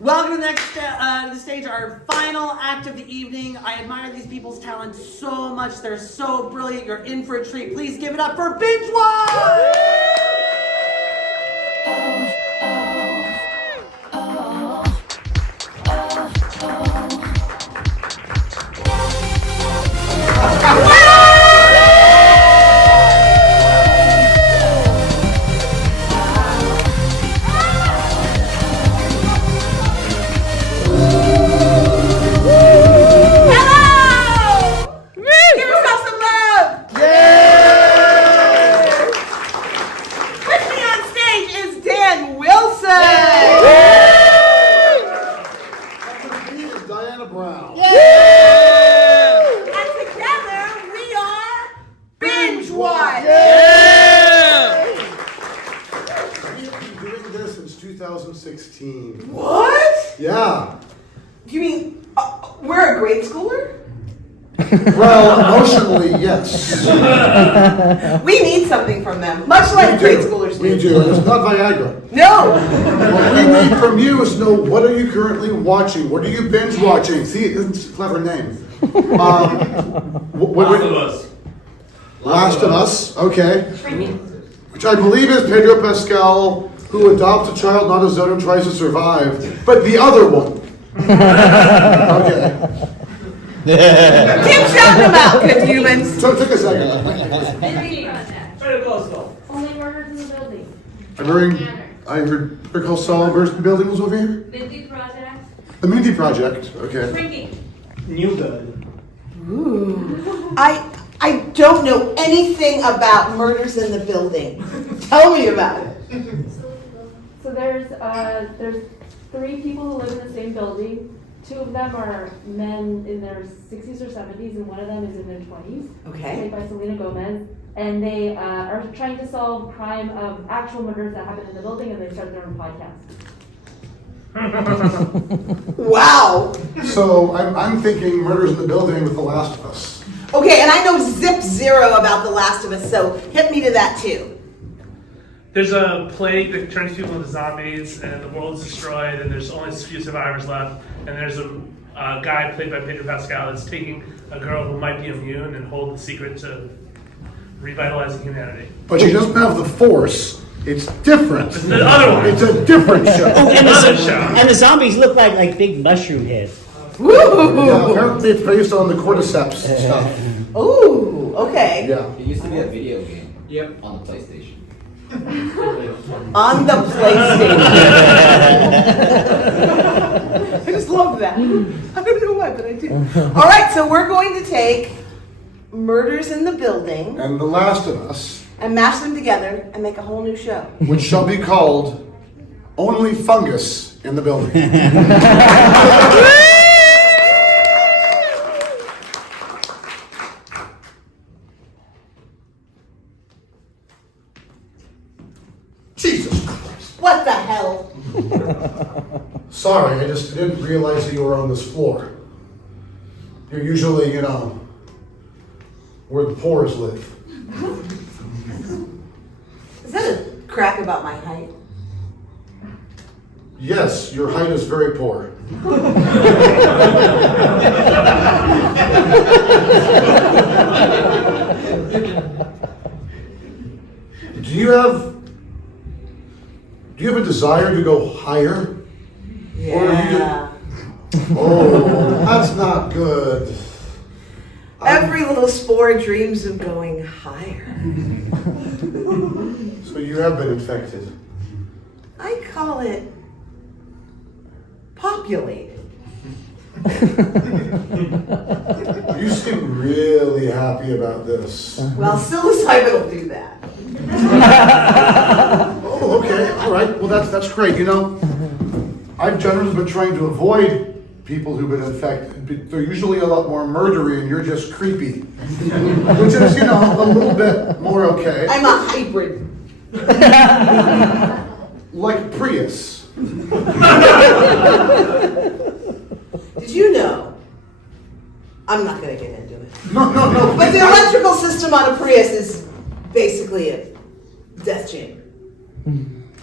Welcome to the next the stage, our final act of the evening. I admire these people's talent so much. They're so brilliant. You're in for a treat. Please give it up for Bingewatch! What? Yeah. Do you mean we're a grade schooler? Well, emotionally, yes. We need something from them, much like grade schoolers do. We do, and it's not Viagra. No. What we need from you is to know, what are you currently watching? What are you binge watching? See, it's a clever name. Last of Us. Last of Us, okay. Which I believe is Pedro Pascal, who adopts a child not a Zod and tries to survive, but the other one. Okay. Keep shouting them out, good humans. So it took a second. Only murders in the building. I heard Better Call Saul, Burst the Building was over here? Mindy Project. The Mindy Project, okay. Shrinking. New Good. Ooh. I don't know anything about murders in the building. Tell me about it. So there's 3 people who live in the same building. 2 of them are men in their 60s or 70s, and one of them is in their 20s. Okay. Played by Selena Gomez. And they are trying to solve crime of actual murders that happened in the building, and they start their own podcast. Wow. So I'm thinking Murders in the Building with The Last of Us. Okay, and I know zip zero about The Last of Us, so hit me to that too. There's a plague that turns people into zombies, and the world's destroyed, and there's only a few survivors left. And there's a guy played by Pedro Pascal that's taking a girl who might be immune and hold the secret to revitalizing humanity. But she doesn't have the force. It's different. It's the other one. It's a different show. Oh, Another show. and the zombies look like big mushroom heads. Woo! Yeah, apparently it's based on the cordyceps stuff. Ooh, okay. Yeah. It used to be a video game. Yep. On the PlayStation. On the PlayStation. I just love that. I don't know why, but I do. All right, so we're going to take Murders in the Building And The Last of Us, and mash them together and make a whole new show. which shall be called Only Fungus in the Building. Jesus Christ. What the hell? Sorry, I just didn't realize that you were on this floor. You're usually, where the pores live. Is that a crack about my height? Yes, your height is very poor. Do you have a desire to go higher? Yeah. Oh, that's not good. Every little spore dreams of going higher. So you have been infected. I call it populated. You seem really happy about this. Well, psilocybin will do that. Oh, okay, all right. Well, that's great. I've generally been trying to avoid people who've been infected. They're usually a lot more murdery, and you're just creepy, which is, a little bit more okay. I'm a hybrid. Like Prius. Did you know? I'm not going to get into it. No. But the electrical system on a Prius is basically a death chamber.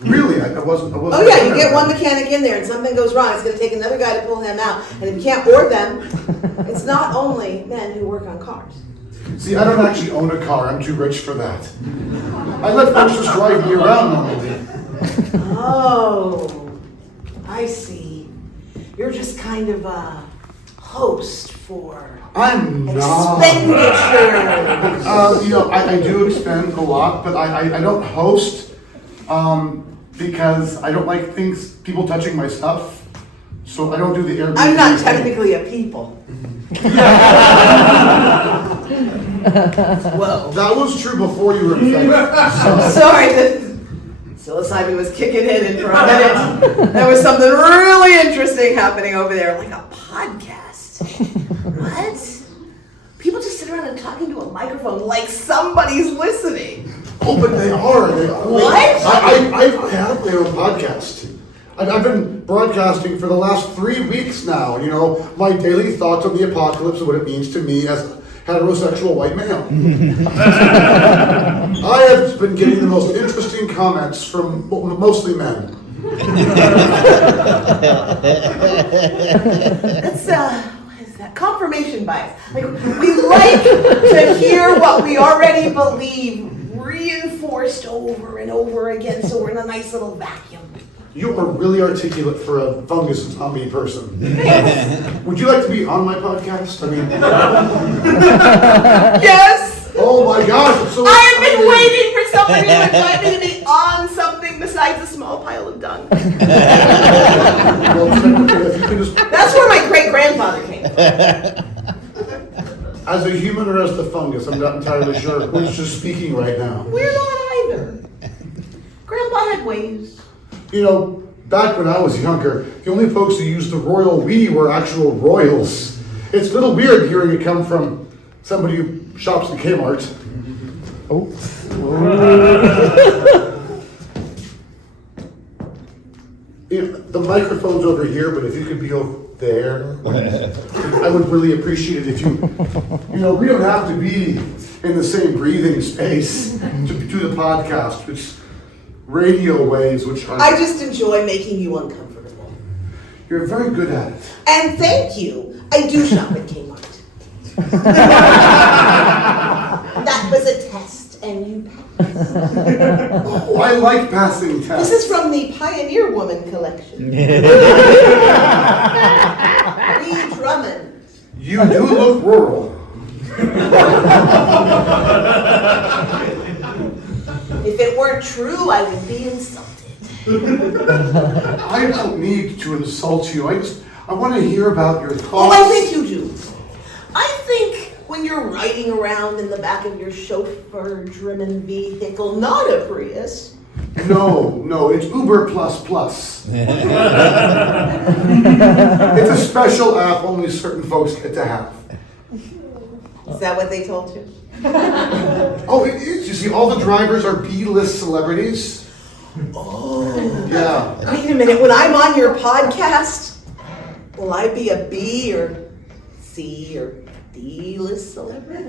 Really? I wasn't. Oh yeah, you get one mechanic in there and something goes wrong, it's gonna take another guy to pull him out. And if you can't board them, it's not only men who work on cars. See, I don't actually own a car. I'm too rich for that. I let folks just drive me around normally. Oh, I see. You're just kind of a host for I'm not. expenditures. I do expend a lot, but I don't host because I don't like people touching my stuff. So I don't do the Airbnb. I'm not technically a people. Whoa. That was true before you were infected. Sorry, the psilocybin was kicking in for a minute. There was something really interesting happening over there, like a podcast. What? People just sit around and talk into a microphone like somebody's listening. Oh, but they are. What? I have my own podcast. I've been broadcasting for the last 3 weeks now. My daily thoughts on the apocalypse and what it means to me as a heterosexual white male. I have been getting the most interesting comments from mostly men. That's what is that? Confirmation bias. Like we like to hear what we already believe reinforced over and over again, so we're in a nice little vacuum. You are really articulate for a fungus zombie person. Would you like to be on my podcast? Yes! Oh my gosh, I'm so I have been excited. waiting for somebody to invite me to be on something besides a small pile of dung. Well, if you can just, That's where my great-grandfather came from. as a human or as the fungus, I'm not entirely sure who's just speaking right now. We're not either. Grandpa had ways. Back when I was younger, the only folks who used the royal we were actual royals. It's a little weird hearing it come from somebody who shops at Kmart. Oh. The microphone's over here, but if you could be over there, I would really appreciate it if you, we don't have to be in the same breathing space to do the podcast. It's radio waves, which are... I just enjoy making you uncomfortable. You're very good at it. And thank you. I do shop at Kmart. That was a test, and you passed. Oh, I like passing tests. This is from the Pioneer Woman collection. Lee Drummond. You do look rural. If it weren't true, I would be insulted. I don't need to insult you. I want to hear about your thoughts. Oh, I think you do. I think when you're riding around in the back of your chauffeur-driven vehicle, not a Prius. No, it's Uber plus plus. It's a special app only certain folks get to have. Is that what they told you? Oh, it is. You see, all the drivers are B-list celebrities. Oh. Yeah. Wait a minute, when I'm on your podcast, will I be a B or C or D-list celebrity?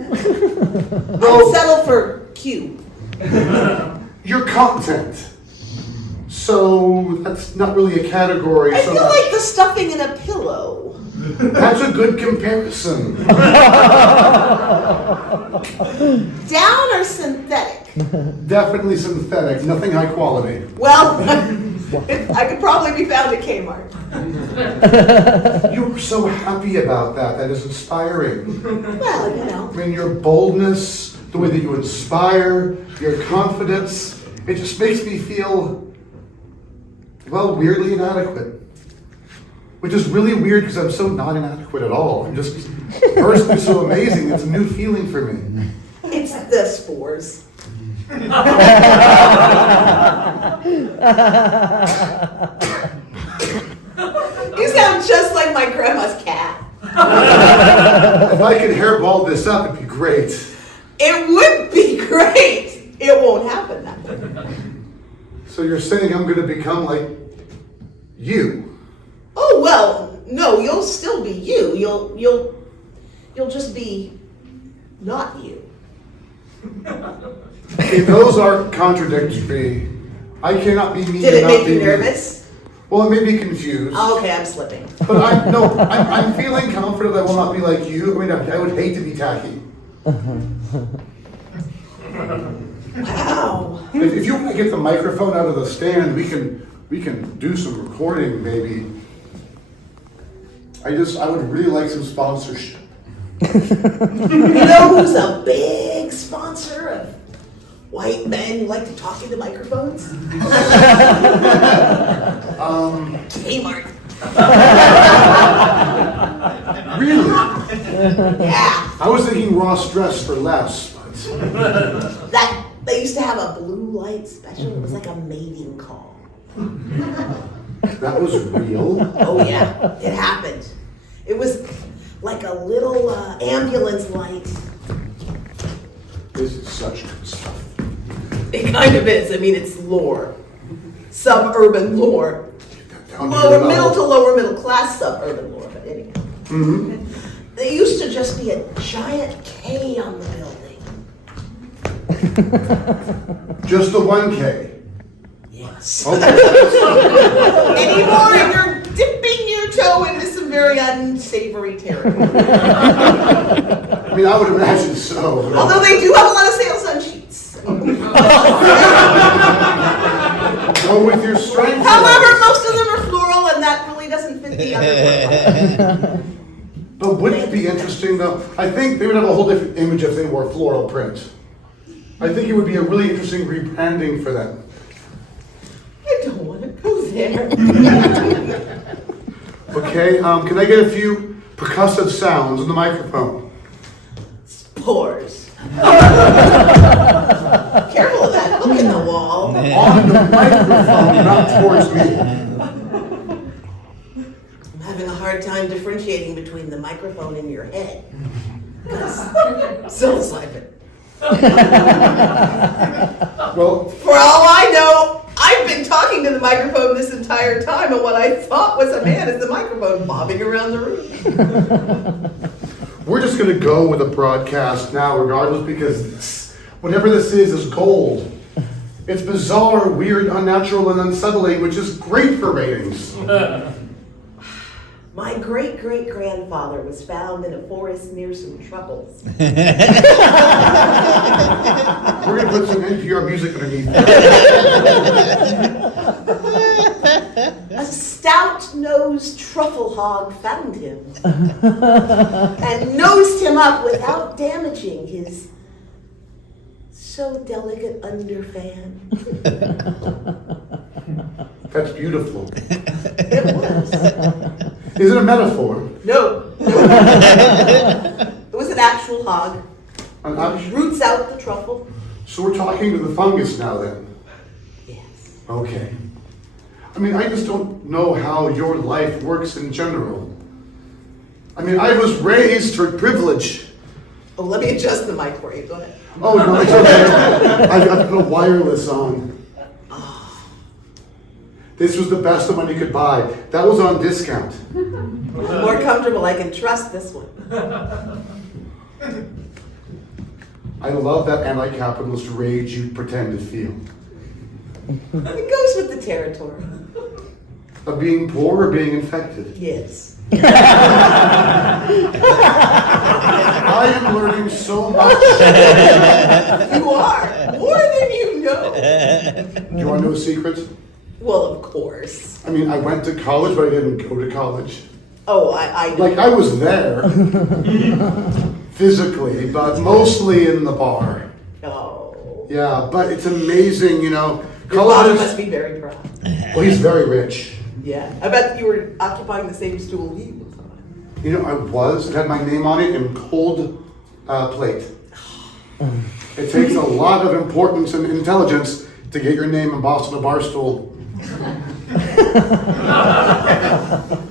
I'll settle for Q. Your content. So that's not really a category. I so feel like the stuffing in a pillow. That's a good comparison. Down or synthetic? Definitely synthetic, nothing high quality. Well, I could probably be found at Kmart. You were so happy about that. That is inspiring. Well, I mean, your boldness, the way that you inspire, your confidence, it just makes me feel, well, weirdly inadequate. Which is really weird because I'm so not inadequate at all. I'm just personally so amazing. It's a new feeling for me. It's the spores. You sound just like my grandma's cat. If I could hairball this up, it'd be great. It would be great. It won't happen that way. So you're saying I'm going to become like you? Oh well, no, you'll still be you. You'll just be not you. Okay, those aren't contradictory. I cannot be me. Did it and make not you be me. nervous? Well, it made me confused. Oh, okay, I'm slipping. But I'm feeling confident I will not be like you. I mean, I would hate to be tacky. Wow. If you want to get the microphone out of the stand, we can do some recording, maybe. I would really like some sponsorship. You know who's a big sponsor of white men who like to talk into microphones? Kmart. Really? Yeah. I was thinking Ross Dress for less, but That they used to have a blue light special. It was like a mating call. that was real. Oh yeah, it happened. It was like a little ambulance light. This is such good stuff. It kind of is. I mean, it's lore, suburban lore, Get that down to lower your middle to level. lower middle class suburban lore. But anyway, Mhm. there used to just be a giant K on the building. Just the 1K. Yes. Okay. Anymore, and you're dipping your toe into some very unsavory territory. I mean, I would imagine so. but- Although they do have a lot of sales on sheets. Go with your strength. However, most of them are floral, and that really doesn't fit the other. But wouldn't it be interesting though? I think they would have a whole different image if they wore floral print. I think it would be a really interesting rebranding for them. I don't want to go there. Okay, can I get a few percussive sounds on the microphone? Spores. Careful of that hook in the wall. On the microphone, not towards me. I'm having a hard time differentiating between the microphone and your head. Psilocybin. Well, For all I know, I've been talking to the microphone this entire time, and what I thought was a man is the microphone bobbing around the room. we're just gonna go with a broadcast now regardless because whatever this is gold. It's bizarre, weird, unnatural, and unsettling, which is great for ratings. My great-great-grandfather was found in a forest near some truffles. We're gonna put some NPR music underneath. A stout-nosed truffle hog found him and nosed him up without damaging his so delicate underfan. That's beautiful. It was. Is it a metaphor? No. It was an actual hog. An act- Roots out the truffle. So we're talking to the fungus now then? Yes. Okay. I mean, I just don't know how your life works in general. I mean, I was raised for privilege. Oh, let me adjust the mic for you. Go ahead. Oh, no, it's okay. I've got to put a wireless on. This was the best the money could buy. That was on discount. More comfortable. I can trust this one. I love that anti-capitalist rage you pretend to feel. It goes with the territory. Of being poor or being infected. Yes. I am learning so much. You are. More than you know. Do you want to know a secret? Well, of course. I mean, I went to college, but I didn't go to college. Oh, I know. Like, I was there. Physically, but mostly in the bar. Oh. Yeah, but it's amazing, you know. Your father College must be very proud. well, he's very rich. Yeah. I bet you were occupying the same stool he was on. You know, I was. It had my name on it in cold plate. It takes a lot of importance and intelligence to get your name embossed on a bar stool.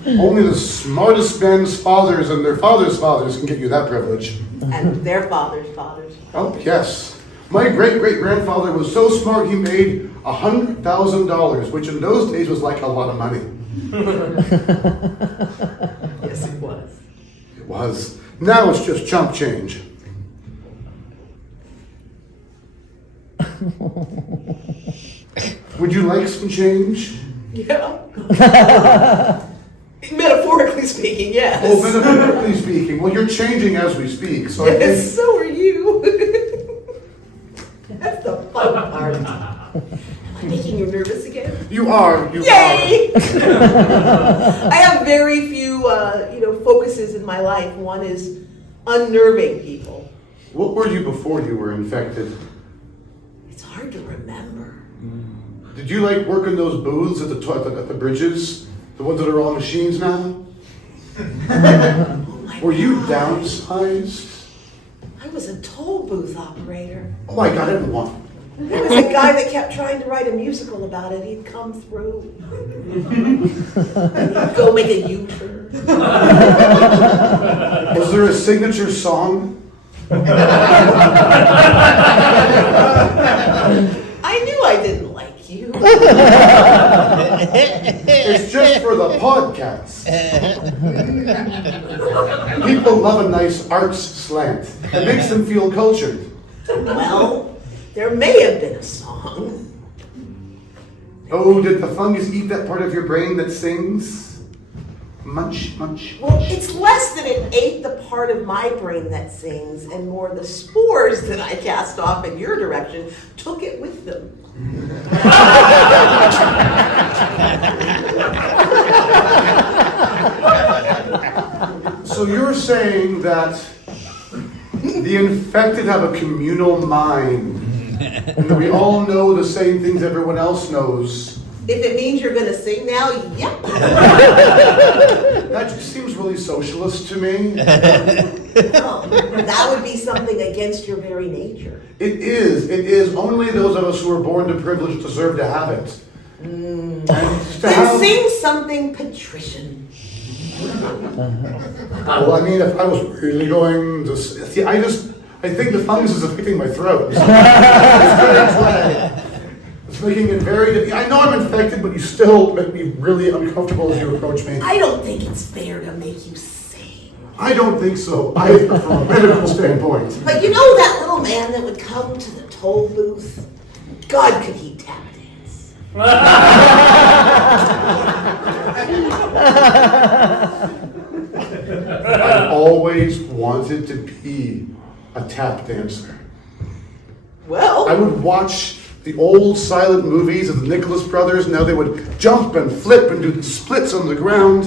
Only the smartest men's fathers and their fathers' fathers can get you that privilege. And their father's fathers. Oh, yes. My great-great-grandfather was so smart he made $100,000, which in those days was like a lot of money. Yes, it was. It was. Now it's just chump change. Would you like some change? Yeah. Metaphorically speaking, yes. Oh, metaphorically speaking. Well, you're changing as we speak, so I Yes, think... so are you. That's the fun part. Am I making you nervous again? You are. Yay! I have very few, focuses in my life. One is unnerving people. What were you before you were infected? It's hard to remember. Did you like working those booths at the bridges? The ones that are all machines now? Were you downsized? I was a toll booth operator. Oh, I got in one. There was a guy that kept trying to write a musical about it. He'd come through. And he'd go make a U-turn. Was there a signature song? I knew I didn't like you. It's just for the podcast. People love a nice arts slant. It makes them feel cultured. Well, there may have been a song. Oh, did the fungus eat that part of your brain that sings? Munch, munch. Well, it's less that it ate the part of my brain that sings and more the spores that I cast off in your direction took it with them. So you're saying that the infected have a communal mind, and that we all know the same things everyone else knows. If it means you're gonna sing now, yep. That just seems really socialist to me. Well, that would be something against your very nature. It is. It is. Only those of us who are born to privilege deserve to have it. And to Then have- sing something patrician. Well, I mean, if I was really going to see, I think the fungus is affecting my throat. It's making it very. I know I'm infected, but you still make me really uncomfortable as you approach me. I don't think it's fair to make you sing. I don't think so, either, from a medical standpoint. But you know that little man that would come to the toll booth? God, could he tap dance? I always wanted to be a tap dancer. Well, I would watch the old silent movies of the Nicholas brothers, and now they would jump and flip and do the splits on the ground.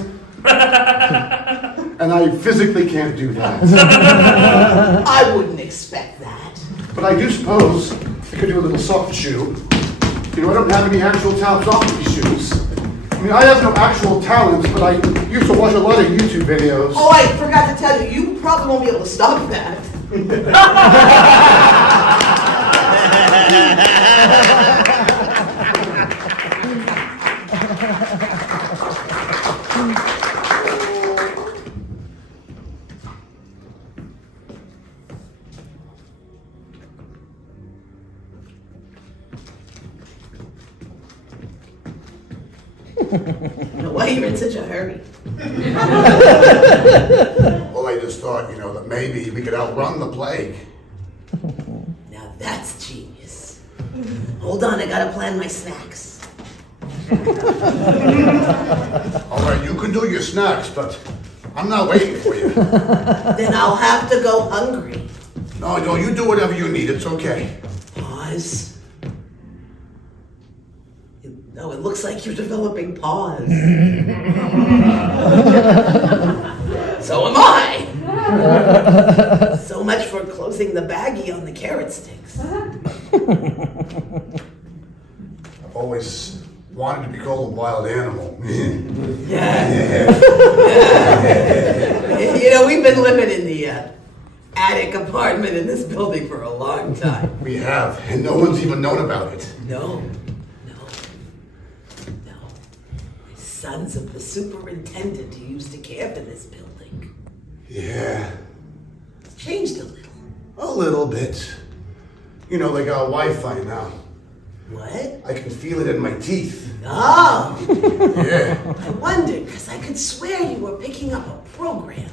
And I physically can't do that. I wouldn't expect that. But I do suppose I could do a little soft shoe. You know, I don't have any actual talents on these shoes. I mean, I have no actual talents, but I used to watch a lot of YouTube videos. Oh, I forgot to tell you, you probably won't be able to stop that. Why you're in such a hurry? Well, I just thought, that maybe we could outrun the plague. Now that's genius. Hold on, I gotta plan my snacks. All right, you can do your snacks, but I'm not waiting for you. Then I'll have to go hungry. No, you do whatever you need. It's okay. Pause. No, it looks like you're developing pause. So am I. So much for closing the baggie on the carrot sticks. I've always wanted to be called a wild animal. We've been living in the attic apartment in this building for a long time. We have, and no one's even known about it. No. Sons of the superintendent who used to camp in this building. Yeah, It's changed a little. a little bit. They got Wi-Fi now. What? I can feel it in my teeth. Oh, Yeah. I wondered, because I could swear you were picking up a program.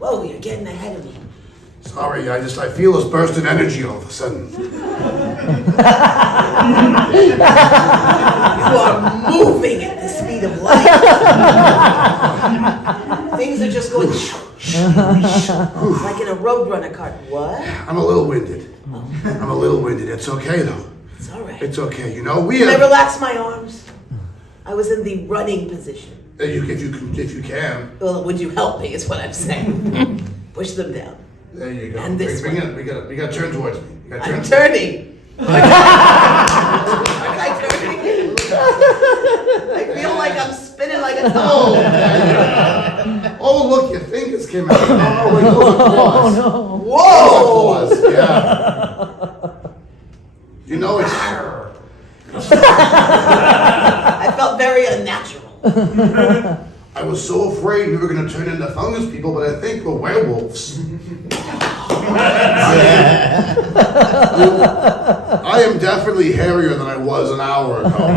Whoa, you're getting ahead of me. Sorry, I feel this burst in energy all of a sudden. You are moving at the speed of light. Things are just going like in a roadrunner cart. What? I'm a little winded. It's okay though. It's all right. It's okay. You know, Can I relax my arms? I was in the running position. If you can. Well, would you help me? Is what I'm saying. Push them down. There you go. And this bring it. We got to turn towards me. I'm turning. Am I turning? I feel like I'm spinning like a top. Oh, look, your fingers came out. Oh, wait, those are claws. no. Whoa! Those are claws, yeah. You know, it's... I felt very unnatural. I was so afraid we were going to turn into fungus people, but I think we're werewolves. I am definitely hairier than I was an hour ago.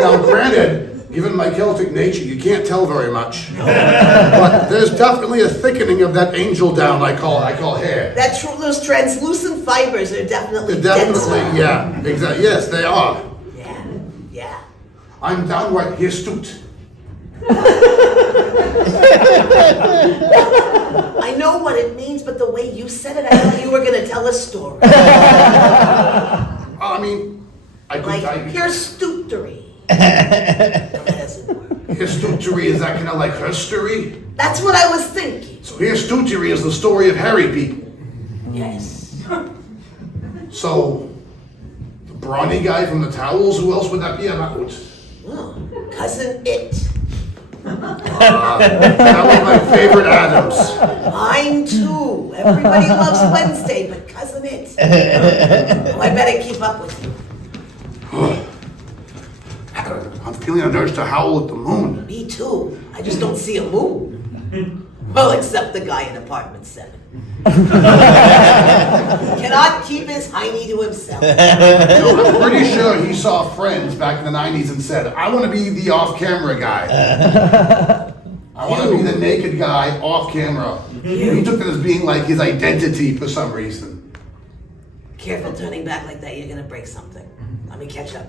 Now, granted, given my Celtic nature, you can't tell very much. But there's definitely a thickening of that angel down I call hair. Those translucent fibers are definitely Definitely, denser. yeah, exactly. Yes, they are. Yeah. I'm downright astute. I know what it means, but the way you said it, I thought you were going to tell a story. I mean, I could... Like, hirstootery. That doesn't work. History, is that kind of like herstory? That's what I was thinking. So history is the story of hairy people. Yes. So, the brawny guy from the towels, who else would that be about? Oh, Cousin It. That was my favorite Adams. Mine too. Everybody loves Wednesday, but Cousin It. Oh, I better keep up with you. I'm feeling an urge to howl at the moon. Me too. I just don't see a moon. Well, except the guy in apartment 7. Cannot keep his hiney to himself. I'm pretty sure he saw Friends back in the 90s and said, I want to be the off-camera guy. I want to be the naked guy off camera. He took it as being like his identity for some reason. Careful turning back like that, you're gonna break something. Let me catch up.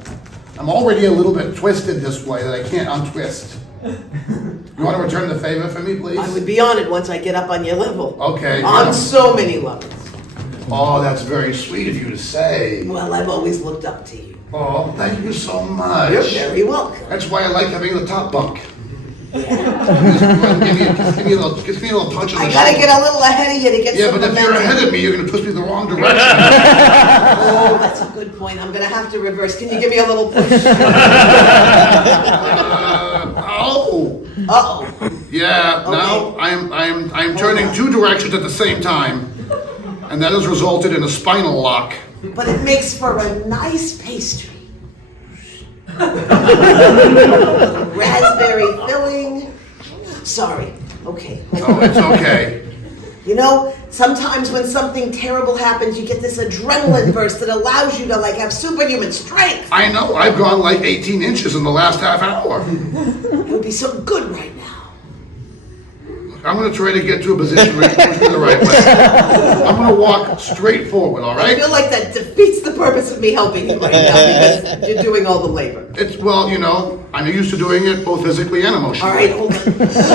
I'm already a little bit twisted this way that I can't untwist. You want to return the favor for me, please? I would be on it once I get up on your level. Okay. On yeah. so many levels. Oh, that's very sweet of you to say. Well, I've always looked up to you. Oh, thank you so much. You're very welcome. That's why I like having the top bunk. Just give me a little punch on the I gotta shoulder. get a little ahead of you to get Yeah, some but if you're momentum. ahead of me, you're going to push me the wrong direction. Oh, that's a good point. I'm gonna have to reverse. Can you give me a little push? Oh. Uh-oh. Yeah, now I'm turning 2 directions at the same time. And that has resulted in a spinal lock. But it makes for a nice pastry. Raspberry filling. Sorry. Okay. Oh, it's okay. You know, sometimes when something terrible happens, you get this adrenaline burst that allows you to like have superhuman strength. I know, I've gone like 18 inches in the last half hour. It would be so good right now. I'm going to try to get to a position where you push me the right way. I'm going to walk straight forward, all I right? feel like that defeats the purpose of me helping you right now because you're doing all the labor. It's, well, you know, I'm used to doing it both physically and emotionally. All right, hold on.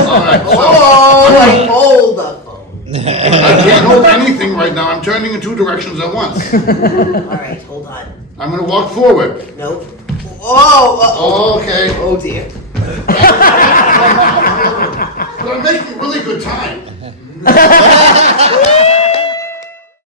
All right, so Oh, I hold the phone. I can't hold anything right now. I'm turning in 2 directions at once. All right, hold on. I'm going to walk forward. Nope. Oh, uh-oh. Oh, okay. Oh, dear. But I'm making really good time.